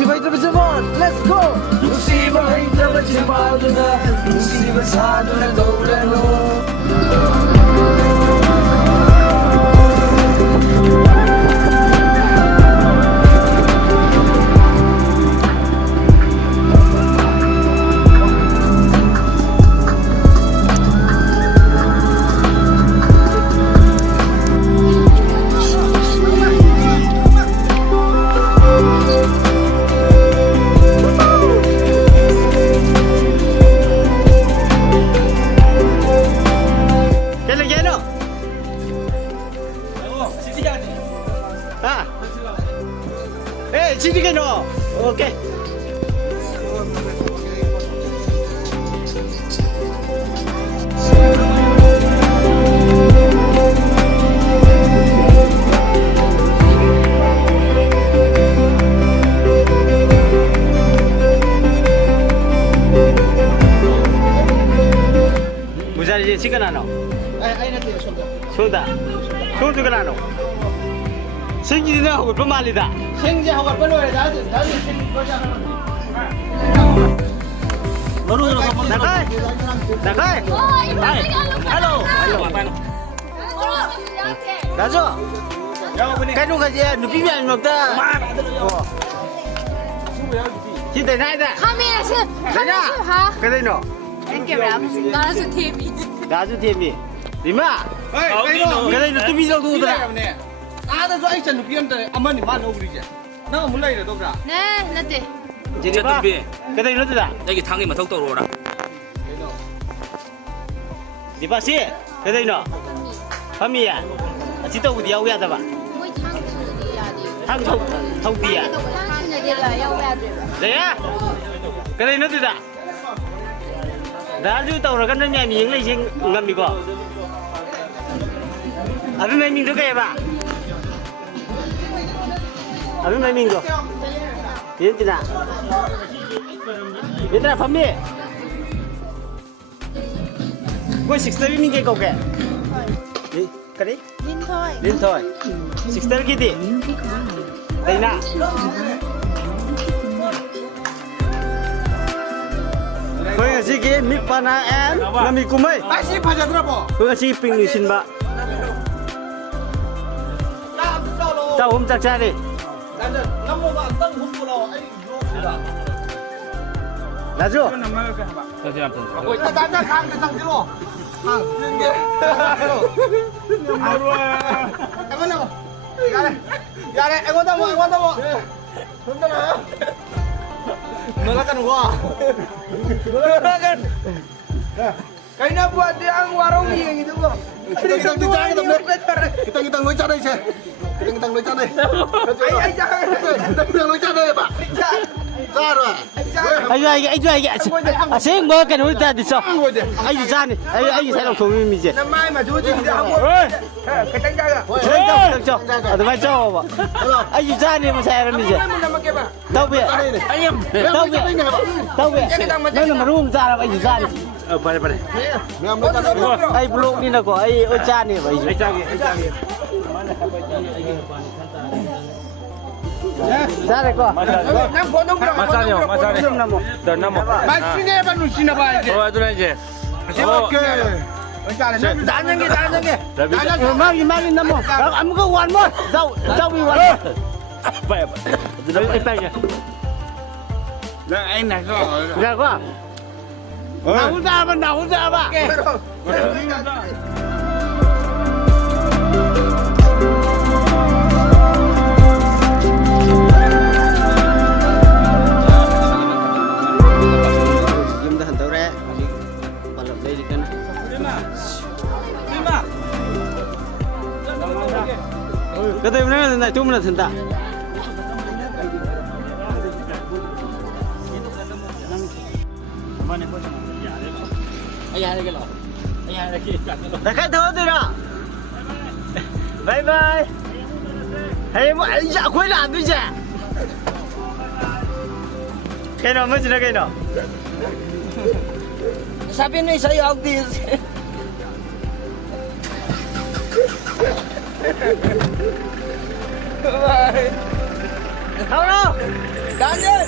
누시바 이들어져봐 Let's go 누시바 이들어져봐 누시바 사두나 도라노 Sini kan no. Okey. Muzari je chicken ano? Ay nanti shoulder. Shoulder. Shoulder kan ano? Sengi na ho pamali da. 생제 하고 빨리 나도 생 거잖아. 나가. 나가. Hello. 가죠. cái 누가 제 누비면 먹다. 진짜 나이다. 카메라 시 하. cái nó. anh kêu là 나라수 TV. 나주 TV. 리마. cái nó tôi biết đâu tu đó. 아나 저 아이차 누비한테 아마니 말 오그리지. 나가 몰라이래 도브라. 네, 나대. jadi apa? cái nó tu 여기 당이 막 턱도 오라. đi bác sĩ cái nó. family à? chỉ tao đi đâu vậy ba? mỗi tháng đi ra đi. thằng thâu đi à? tháng này đi là yêu ra đi. đấy á? cái nó tu đó. đã tao rồi cái nó nhảy miếng lấy xin ngâm đi qua. à bên này mình được cái ba? à bên này mình được. Tiến thế nào? Tiến thế nào phẩm đi? Quay six three mình cái câu kẹ? Đi, cái đấy? Đến thôi. Six three cái gì? Đây nè. Quay cái gì cái mít pana em? Làm gì cùng ấy? 다시 파자더라 뭐. Quay cái gì pin xin ba? Tao hôm chắc chắn đi. 나는 남모가 땅 홍보로 아이 이거. 나죠? 다시 한 번. 나나 강 상지로. 강. 에고나 뭐. 야래 에고다 뭐 에고다 뭐. 혼나나. 너가 가는 거야. Cái nào buat dia ang warung ni gitu kok. Kita ngồi cha đây xe. Kita ngồi cha đây. Ai jangan. Kita ngồi cha đây Pak. Ra rồi. anh xem bơ cái núi ta đi sao? Anh gì ra này? Anh thấy đồng thùng mình gì? Năm mai mà chú chị đi học. Cái trắng trai à? cho. Ở đây cho mà. Anh gì ra này mà xe ra mình gì? Đâu biết? anh em. Đâu biết? Nó là mà room ra là anh gì ra này? Đây. Anh blog đi là của anh ơi cha này vậy. Anh cha kìa. Ra đây con. Năm phố đông rồi. 마사니요. 더 넘어. 맛있네 봐 누시나 봐 이제. 도와주라 이제. 오케이. 나는 게. Mang năm một. Ăn có one more. Rau bị one. 빨리. Anh tay kìa. anh này có. Ra quá. Nấu ra ba. Chúng ta hành tàu ra. Và lập đây đi cân. Cái tên này chúng là thần tạ. Đã khách thơ tôi đó. Bye bye. Hey, anh dạ khuấy làm tôi chả. Cái nào mới chỉ là cái nào? Sabi ni sa'yo ako din. Bye. Không đâu. Daniel.